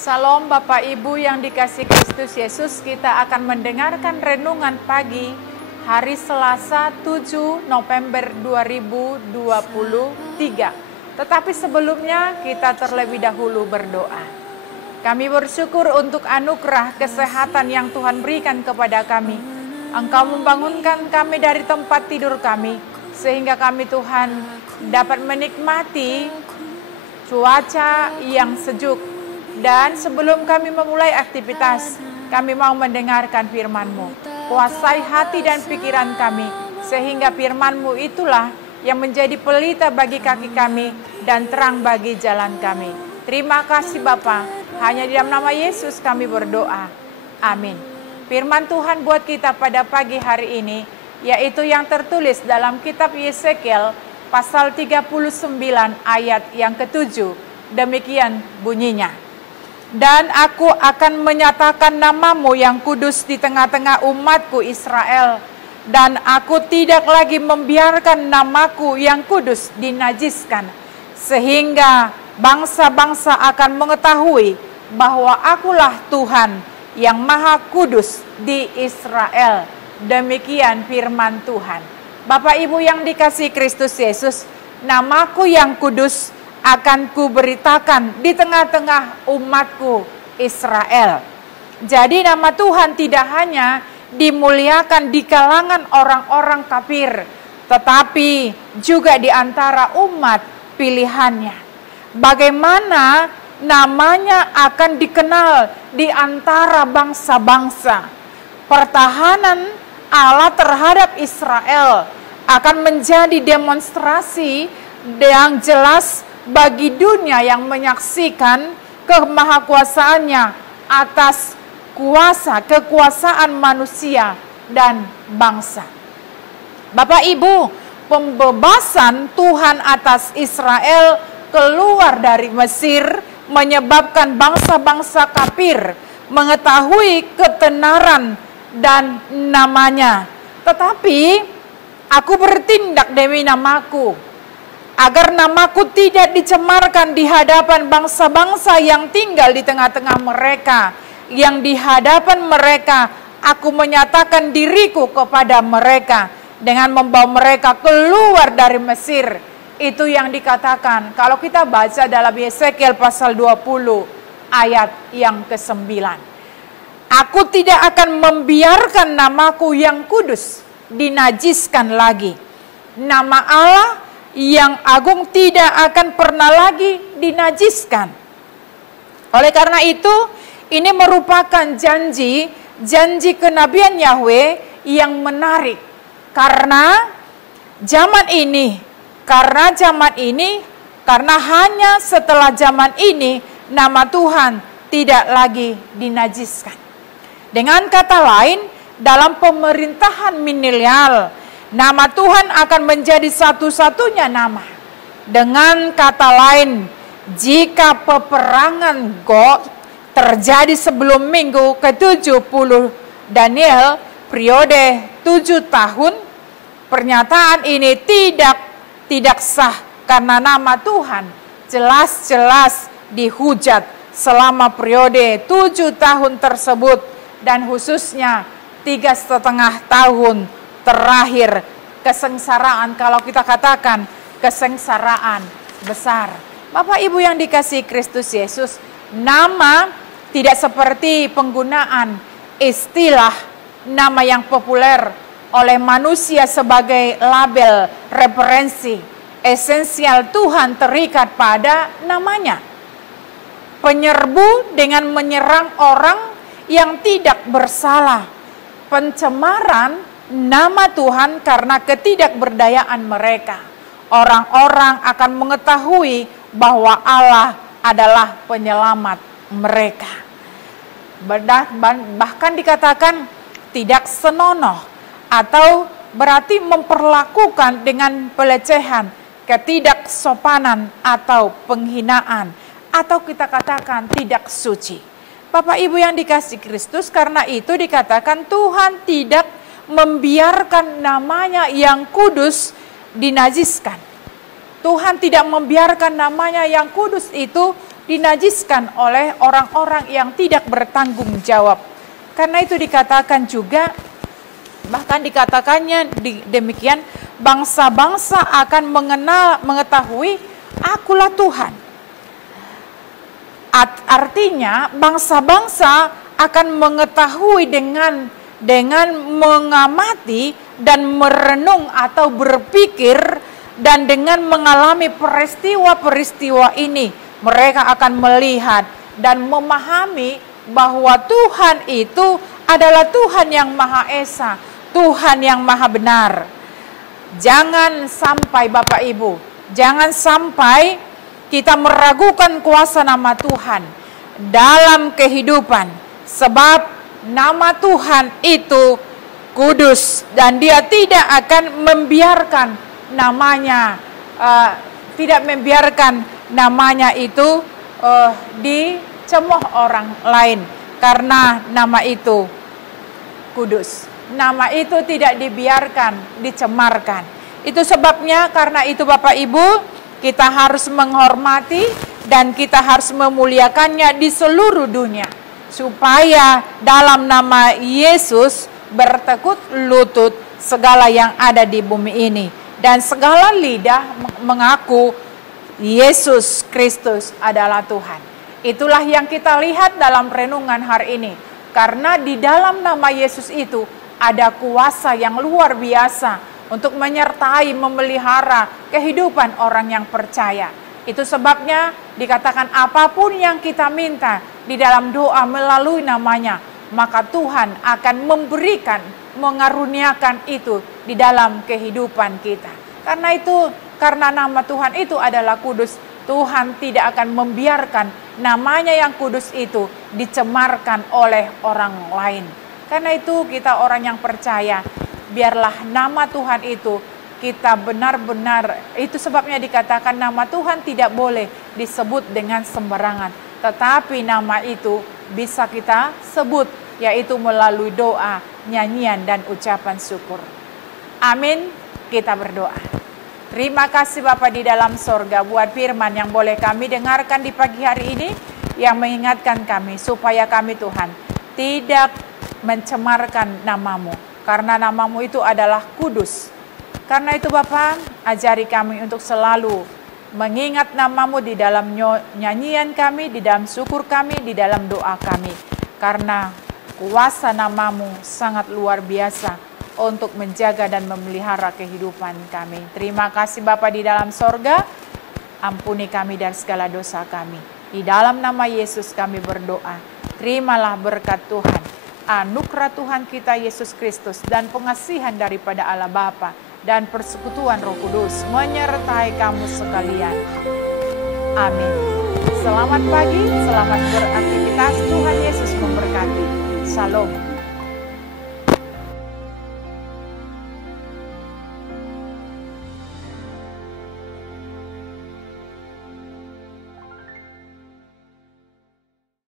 Salam Bapak Ibu yang dikasihi Kristus Yesus, kita akan mendengarkan renungan pagi hari Selasa 7 November 2023. Tetapi sebelumnya kita terlebih dahulu berdoa. Kami bersyukur untuk anugerah kesehatan yang Tuhan berikan kepada kami. Engkau membangunkan kami dari tempat tidur kami, sehingga kami Tuhan dapat menikmati cuaca yang sejuk. Dan sebelum kami memulai aktivitas, kami mau mendengarkan firman-Mu. Kuasai hati dan pikiran kami, sehingga firman-Mu itulah yang menjadi pelita bagi kaki kami dan terang bagi jalan kami. Terima kasih Bapa, hanya di dalam nama Yesus kami berdoa. Amin. Firman Tuhan buat kita pada pagi hari ini, yaitu yang tertulis dalam kitab Yesekiel pasal 39 ayat yang ke-7. Demikian bunyinya. Dan aku akan menyatakan namamu yang kudus di tengah-tengah umatku Israel. Dan aku tidak lagi membiarkan namaku yang kudus dinajiskan. Sehingga bangsa-bangsa akan mengetahui bahwa akulah Tuhan yang maha kudus di Israel. Demikian firman Tuhan. Bapak Ibu yang dikasihi Kristus Yesus, namaku yang kudus akan kuberitakan di tengah-tengah umatku Israel. Jadi nama Tuhan tidak hanya dimuliakan di kalangan orang-orang kafir, tetapi juga di antara umat pilihannya. Bagaimana namanya akan dikenal di antara bangsa-bangsa. Pertahanan Allah terhadap Israel akan menjadi demonstrasi yang jelas bagi dunia yang menyaksikan kemahakuasaannya atas kekuasaan manusia dan bangsa. Bapak Ibu, pembebasan Tuhan atas Israel keluar dari Mesir menyebabkan bangsa-bangsa kafir mengetahui ketenaran dan namanya. Tetapi aku bertindak demi namaku, agar namaku tidak dicemarkan di hadapan bangsa-bangsa yang tinggal di tengah-tengah mereka. Yang di hadapan mereka, aku menyatakan diriku kepada mereka dengan membawa mereka keluar dari Mesir. Itu yang dikatakan kalau kita baca dalam Yesekiel pasal 20 ayat yang ke-9. Aku tidak akan membiarkan namaku yang kudus dinajiskan lagi. Nama Allah yang agung tidak akan pernah lagi dinajiskan. Oleh karena itu, ini merupakan janji kenabian Yahweh yang menarik. Karena hanya setelah zaman ini, nama Tuhan tidak lagi dinajiskan. Dengan kata lain, dalam pemerintahan milenial, nama Tuhan akan menjadi satu-satunya nama. Dengan kata lain, jika peperangan Gog terjadi sebelum minggu ke-70 Daniel, periode 7 tahun, pernyataan ini tidak sah karena nama Tuhan jelas-jelas dihujat selama periode 7 tahun tersebut, dan khususnya 3,5 tahun terakhir kesengsaraan, kalau kita katakan kesengsaraan besar. Bapak Ibu yang dikasihi Kristus Yesus, nama tidak seperti penggunaan istilah nama yang populer oleh manusia sebagai label referensi. Esensial Tuhan terikat pada namanya. Penyerbu dengan menyerang orang yang tidak bersalah. Pencemaran nama Tuhan karena ketidakberdayaan mereka. Orang-orang akan mengetahui bahwa Allah adalah penyelamat mereka. Bahkan dikatakan tidak senonoh atau berarti memperlakukan dengan pelecehan, ketidaksopanan atau penghinaan, atau kita katakan tidak suci. Bapak Ibu yang dikasihi Kristus, karena itu dikatakan Tuhan tidak membiarkan namanya yang kudus dinajiskan. Tuhan tidak membiarkan namanya yang kudus itu dinajiskan oleh orang-orang yang tidak bertanggung jawab. Karena itu dikatakan juga, bahkan dikatakannya demikian, bangsa-bangsa akan mengetahui akulah Tuhan. Artinya bangsa-bangsa akan mengetahui dengan mengamati dan merenung atau berpikir, dan dengan mengalami peristiwa-peristiwa ini, mereka akan melihat dan memahami bahwa Tuhan itu adalah Tuhan yang Maha Esa, Tuhan yang Maha Benar. Jangan sampai Bapak Ibu, jangan sampai kita meragukan kuasa nama Tuhan dalam kehidupan, sebab nama Tuhan itu kudus dan Dia tidak akan membiarkan namanya itu dicemooh orang lain, karena nama itu kudus. Nama itu tidak dibiarkan dicemarkan. Itu sebabnya, karena itu Bapak Ibu, kita harus menghormati dan kita harus memuliakannya di seluruh dunia, supaya dalam nama Yesus bertekuk lutut segala yang ada di bumi ini, dan segala lidah mengaku Yesus Kristus adalah Tuhan. Itulah yang kita lihat dalam renungan hari ini. Karena di dalam nama Yesus itu ada kuasa yang luar biasa untuk menyertai, memelihara kehidupan orang yang percaya. Itu sebabnya dikatakan apapun yang kita minta di dalam doa melalui namanya, maka Tuhan akan memberikan, mengaruniakan itu di dalam kehidupan kita. Karena itu, karena nama Tuhan itu adalah kudus, Tuhan tidak akan membiarkan namanya yang kudus itu dicemarkan oleh orang lain. Karena itu kita orang yang percaya, biarlah nama Tuhan itu kita benar-benar, itu sebabnya dikatakan nama Tuhan tidak boleh disebut dengan sembarangan. Tetapi nama itu bisa kita sebut, yaitu melalui doa, nyanyian, dan ucapan syukur. Amin. Kita berdoa. Terima kasih Bapa di dalam sorga buat firman yang boleh kami dengarkan di pagi hari ini, yang mengingatkan kami supaya kami Tuhan tidak mencemarkan namamu, karena namamu itu adalah kudus. Karena itu Bapa, ajari kami untuk selalu mengingat namamu di dalam nyanyian kami, di dalam syukur kami, di dalam doa kami. Karena kuasa namamu sangat luar biasa untuk menjaga dan memelihara kehidupan kami. Terima kasih Bapa di dalam sorga, ampuni kami dan segala dosa kami. Di dalam nama Yesus kami berdoa. Terimalah berkat Tuhan, anugerah Tuhan kita Yesus Kristus, dan pengasihan daripada Allah Bapa dan persekutuan Roh Kudus menyertai kamu sekalian. Amin. Selamat pagi, selamat beraktivitas. Tuhan Yesus memberkati. Shalom.